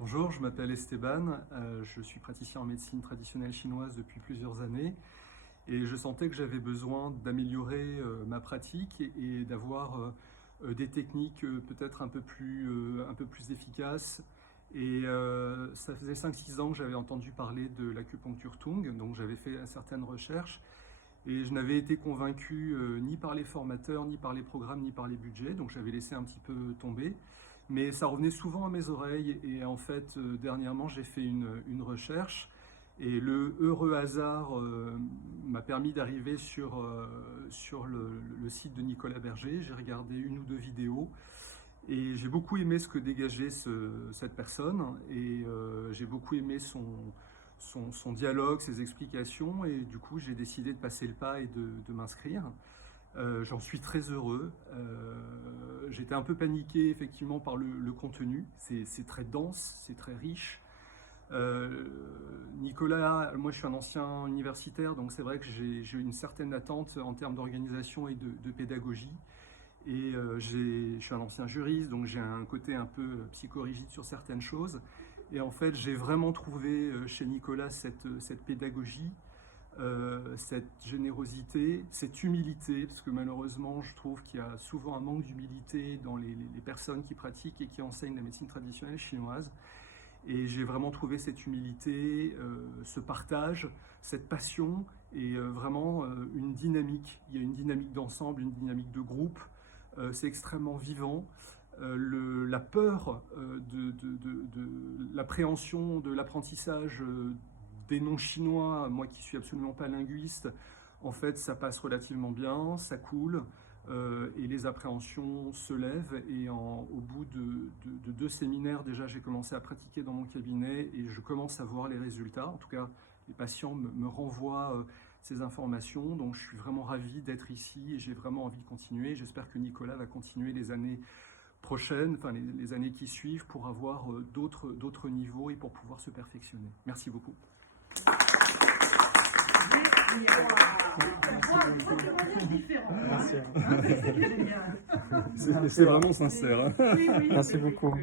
Bonjour, je m'appelle Esteban, je suis praticien en médecine traditionnelle chinoise depuis plusieurs années et je sentais que j'avais besoin d'améliorer ma pratique et d'avoir des techniques peut-être un peu plus efficaces. Et ça faisait 5-6 ans que j'avais entendu parler de l'acupuncture Tung, donc j'avais fait certaines recherches et je n'avais été convaincu ni par les formateurs, ni par les programmes, ni par les budgets, donc j'avais laissé un petit peu tomber. Mais ça revenait souvent à mes oreilles et en fait, dernièrement, j'ai fait une recherche et le heureux hasard m'a permis d'arriver sur le site de Nicolas Berger. J'ai regardé une ou deux vidéos et j'ai beaucoup aimé ce que dégageait cette personne et j'ai beaucoup aimé son dialogue, ses explications et du coup, j'ai décidé de passer le pas et de m'inscrire. J'en suis très heureux. J'étais un peu paniqué effectivement par le contenu. C'est très dense, c'est très riche. Nicolas, moi je suis un ancien universitaire, donc c'est vrai que j'ai une certaine attente en termes d'organisation et de pédagogie. Et je suis un ancien juriste, donc j'ai un côté un peu psychorigide sur certaines choses. Et en fait, j'ai vraiment trouvé chez Nicolas cette pédagogie, cette générosité, cette humilité, parce que malheureusement, je trouve qu'il y a souvent un manque d'humilité dans les personnes qui pratiquent et qui enseignent la médecine traditionnelle chinoise. Et j'ai vraiment trouvé cette humilité, ce partage, cette passion et vraiment une dynamique. Il y a une dynamique d'ensemble, une dynamique de groupe. C'est extrêmement vivant. La peur de l'appréhension de l'apprentissage des noms chinois, moi qui suis absolument pas linguiste, en fait ça passe relativement bien, ça coule et les appréhensions se lèvent et au bout de 2 séminaires déjà j'ai commencé à pratiquer dans mon cabinet et je commence à voir les résultats. En tout cas les patients me renvoient ces informations, donc je suis vraiment ravi d'être ici et j'ai vraiment envie de continuer. J'espère que Nicolas va continuer les années prochaines, enfin les années qui suivent pour avoir d'autres niveaux et pour pouvoir se perfectionner. Merci beaucoup. Merci. C'est vraiment sincère. Merci beaucoup.